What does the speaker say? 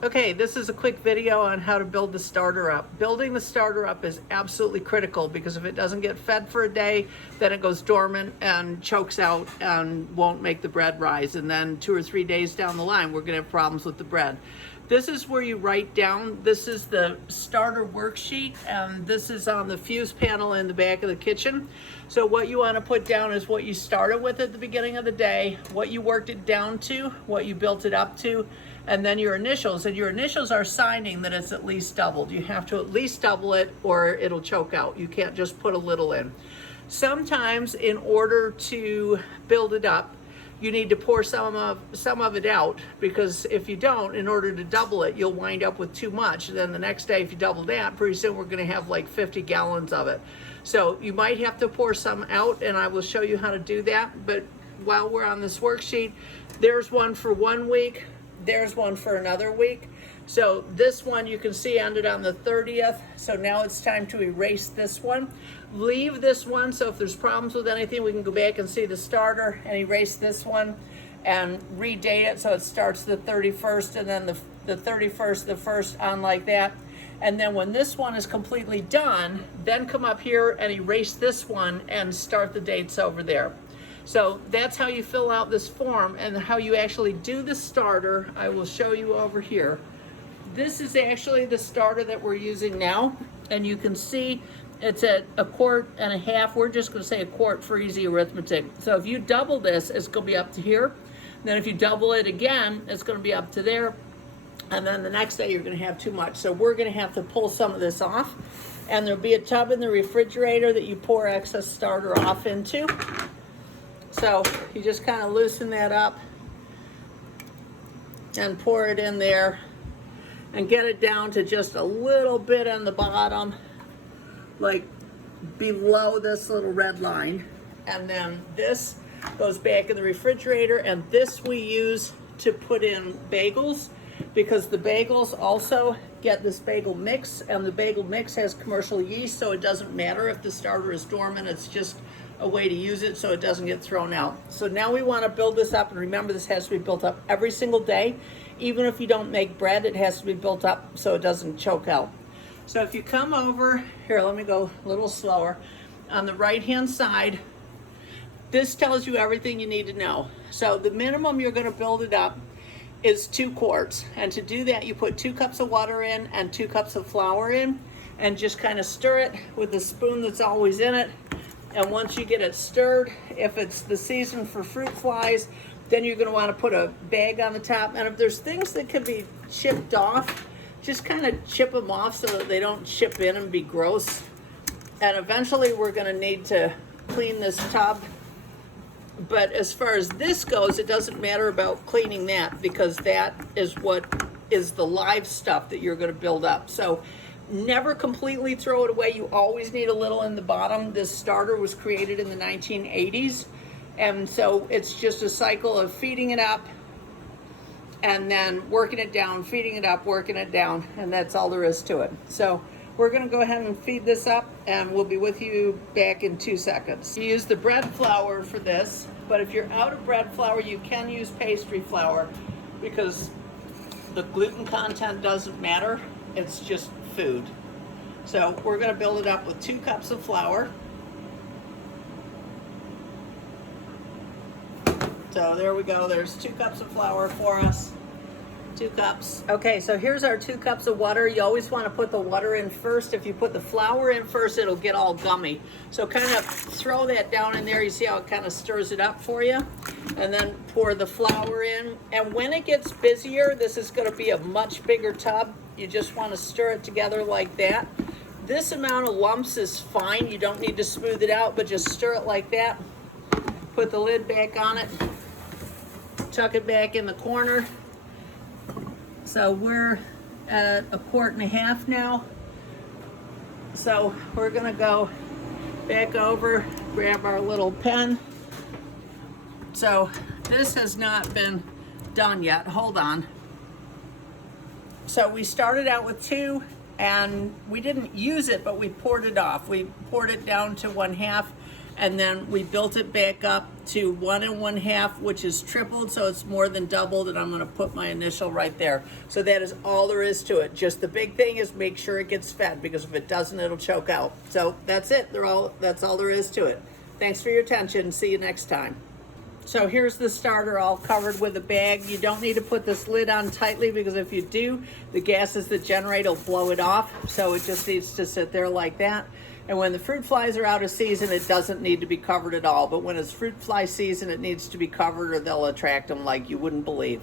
Okay, this is a quick video on how to build the starter up. Building the starter up is absolutely critical because if it doesn't get fed for a day, then it goes dormant and chokes out and won't make the bread rise. And then 2 or 3 days down the line, we're gonna have problems with the bread. This is where you write down, this is the starter worksheet, and this is on the fuse panel in the back of the kitchen. So what you wanna put down is what you started with at the beginning of the day, what you worked it down to, what you built it up to, and then your initials. And your initials are signing that it's at least doubled. You have to at least double it or it'll choke out. You can't just put a little in. Sometimes in order to build it up, you need to pour some of it out, because if you don't, in order to double it, you'll wind up with too much. Then the next day, if you double that, pretty soon we're gonna have like 50 gallons of it. So you might have to pour some out, and I will show you how to do that. But while we're on this worksheet, there's one for 1 week, there's one for another week. So this one you can see ended on the 30th. So now it's time to erase this one. Leave this one, so if there's problems with anything, we can go back and see the starter and erase this one and redate it so it starts the 31st and then the 31st, the 1st on like that. And then when this one is completely done, then come up here and erase this one and start the dates over there. So that's how you fill out this form, and how you actually do the starter, I will show you over here. This is actually the starter that we're using now, and you can see it's at 1.5 quarts. We're just going to say 1 quart for easy arithmetic. So if you double this, it's going to be up to here. Then if you double it again, it's going to be up to there. And then the next day you're going to have too much. So we're going to have to pull some of this off. And there'll be a tub in the refrigerator that you pour excess starter off into. So you just kind of loosen that up and pour it in there and get it down to just a little bit on the bottom, like below this little red line. And then this goes back in the refrigerator, and this we use to put in bagels, because the bagels also get this bagel mix, and the bagel mix has commercial yeast, so it doesn't matter if the starter is dormant. It's just a way to use it so it doesn't get thrown out. So now we want to build this up, and remember, this has to be built up every single day. Even if you don't make bread, it has to be built up so it doesn't choke out. So if you come over here, let me go a little slower. On the right hand side, this tells you everything you need to know. So the minimum you're going to build it up is 2 quarts. And to do that, you put 2 cups of water in and 2 cups of flour in, and just kind of stir it with the spoon that's always in it. And once you get it stirred, if it's the season for fruit flies, then you're going to want to put a bag on the top. And if there's things that can be chipped off, just kind of chip them off so that they don't chip in and be gross. And eventually we're going to need to clean this tub. But as far as this goes, it doesn't matter about cleaning that, because that is what is the live stuff that you're going to build up. So never completely throw it away. You always need a little in the bottom. This starter was created in the 1980s. And so it's just a cycle of feeding it up and then working it down, feeding it up, working it down, and that's all there is to it. So we're gonna go ahead and feed this up, and we'll be with you back in 2 seconds. You use the bread flour for this, but if you're out of bread flour, you can use pastry flour, because the gluten content doesn't matter. It's just food. So we're going to build it up with 2 cups of flour. So there we go. There's 2 cups of flour for us. 2 cups. Okay, so here's our 2 cups of water. You always want to put the water in first. If you put the flour in first, it'll get all gummy. So kind of throw that down in there. You see how it kind of stirs it up for you? And then pour the flour in. And when it gets busier, this is going to be a much bigger tub. You just want to stir it together like that. This amount of lumps is fine. You don't need to smooth it out, but just stir it like that. Put the lid back on it. Tuck it back in the corner. So we're at 1.5 quarts now. So we're gonna go back over, grab our little pen. So this has not been done yet. Hold on. So we started out with 2, and we didn't use it, but we poured it off. We poured it down to 1/2, and then we built it back up to 1 1/2, which is tripled, so it's more than doubled, and I'm going to put my initial right there. So that is all there is to it. Just the big thing is make sure it gets fed, because if it doesn't, it'll choke out. So that's it. That's all there is to it. Thanks for your attention. See you next time. So here's the starter all covered with a bag. You don't need to put this lid on tightly, because if you do, the gases that generate will blow it off. So it just needs to sit there like that. And when the fruit flies are out of season, it doesn't need to be covered at all. But when it's fruit fly season, it needs to be covered, or they'll attract them like you wouldn't believe.